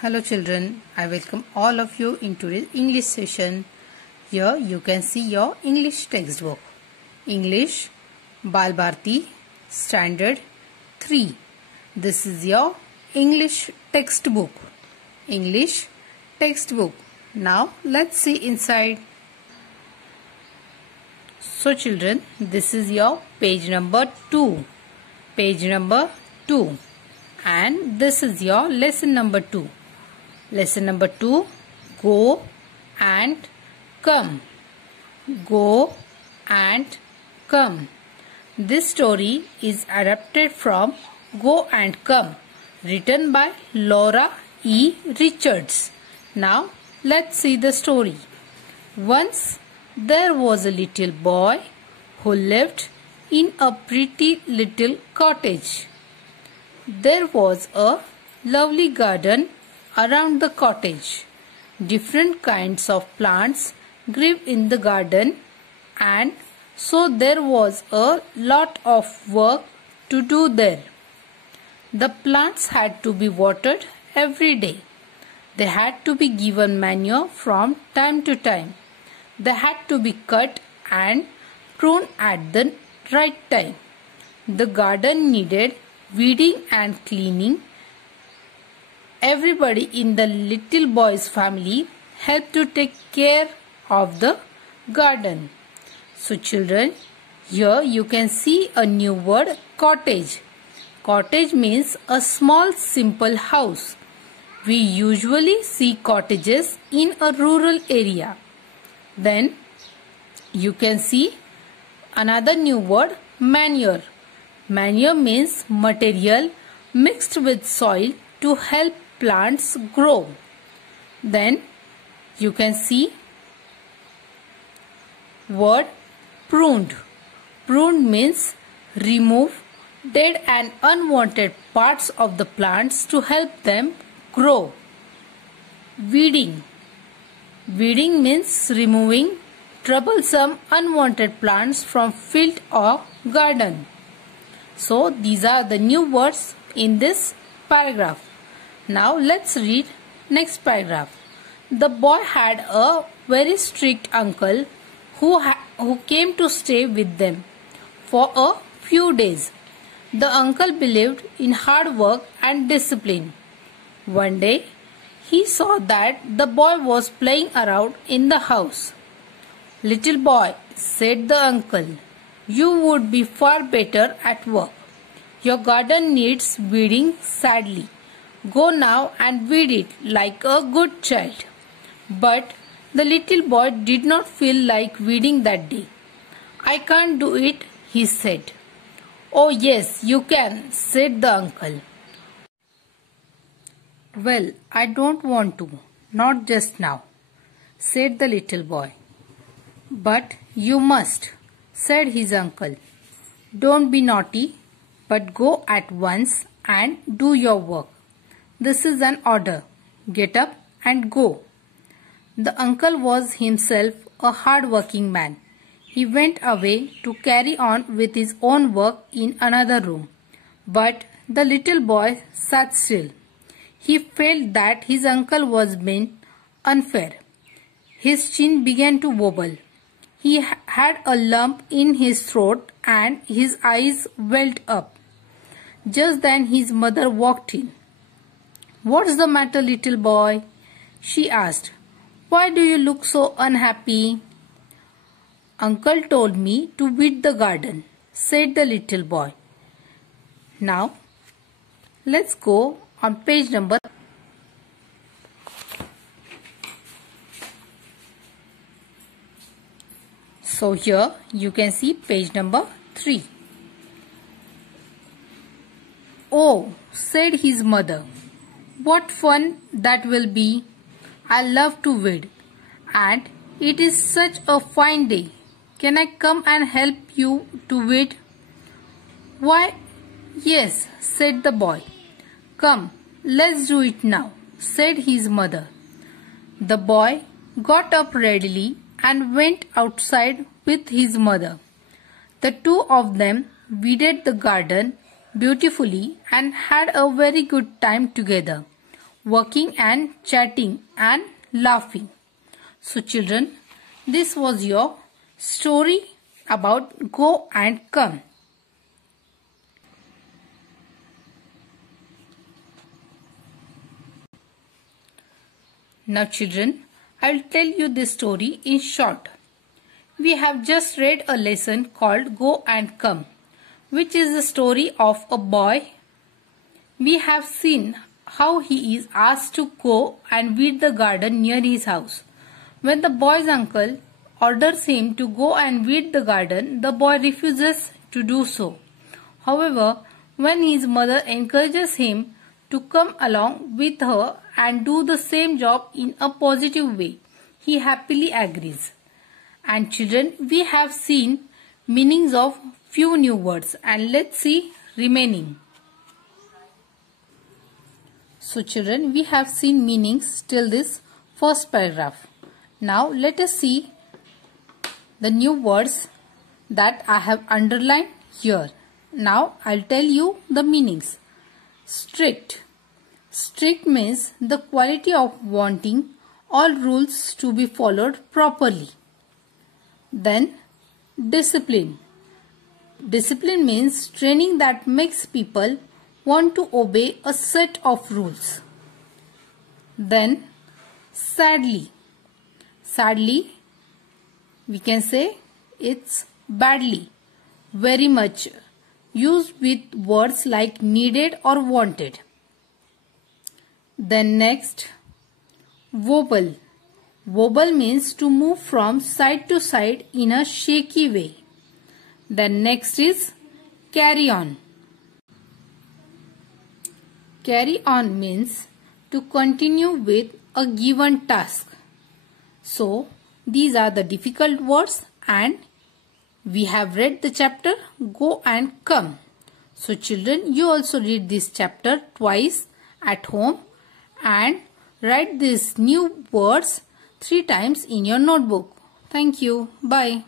Hello children, I welcome all of you in today's English session. Here you can see your English textbook. English Bal Bharti Standard 3. This is your English textbook. English textbook. Now let's see inside. So children, this is your page number 2. Page number 2. And this is your lesson number 2. Lesson number 2, go and come. Go and come. This story is adapted from Go and Come, written by Laura E. Richards. Now let's see the story. Once there was a little boy who lived in a pretty little cottage. There was a lovely garden around the cottage. Different kinds of plants grew in the garden, and so there was a lot of work to do there. The plants had to be watered every day. They had to be given manure from time to time. They had to be cut and pruned at the right time. The garden needed weeding and cleaning. Everybody in the little boy's family helped to take care of the garden. So children, here you can see a new word, cottage. Cottage means a small simple house. We usually see cottages in a rural area. Then you can see another new word, manure. Manure means material mixed with soil to help plants grow. Then you can see word pruned. Pruned means remove dead and unwanted parts of the plants to help them grow. Weeding. Weeding means removing troublesome unwanted plants from field or garden. So these are the new words in this paragraph. Now let's read next paragraph. The boy had a very strict uncle who came to stay with them for a few days. The uncle believed in hard work and discipline. One day he saw that the boy was playing around in the house. "Little boy," said the uncle, "you would be far better at work. Your garden needs weeding sadly. Go now and weed it like a good child." But the little boy did not feel like weeding that day. "I can't do it," he said. "Oh yes, you can," said the uncle. "Well, I don't want to, not just now," said the little boy. "But you must," said his uncle. "Don't be naughty, but go at once and do your work. This is an order. Get up and go." The uncle was himself a hard-working man. He went away to carry on with his own work in another room. But the little boy sat still. He felt that his uncle was being unfair. His chin began to wobble. He had a lump in his throat and his eyes welled up. Just then his mother walked in. "What's the matter, little boy?" she asked. "Why do you look so unhappy?" "Uncle told me to weed the garden," said the little boy. Now, let's go on page number. So here you can see page number 3. "Oh," said his mother, "what fun that will be. I love to weed, and it is such a fine day. Can I come and help you to weed?" "Why, yes," said the boy. "Come, let's do it now," said his mother. The boy got up readily and went outside with his mother. The two of them weeded the garden beautifully and had a very good time together. working and chatting and laughing. So children, this was your story about go and come. Now children, I will tell you this story in short. We have just read a lesson called Go and Come, which is the story of a boy. We have seen how he is asked to go and weed the garden near his house. When the boy's uncle orders him to go and weed the garden, the boy refuses to do so. However, when his mother encourages him to come along with her and do the same job in a positive way, he happily agrees. And children, we have seen meanings of few new words, and let's see remaining. So children, we have seen meanings till this first paragraph. Now let us see the new words that I have underlined here. Now I'll tell you the meanings. Strict. Strict means the quality of wanting all rules to be followed properly. Then discipline. Discipline means training that makes people want to obey a set of rules. Then sadly. Sadly, we can say it's badly, very much, used with words like needed or wanted. Then next, wobble. Wobble means to move from side to side in a shaky way. Then next is carry on. Carry on means to continue with a given task. So, these are the difficult words, and we have read the chapter Go and Come. So children, you also read this chapter twice at home and write these new words 3 times in your notebook. Thank you. Bye.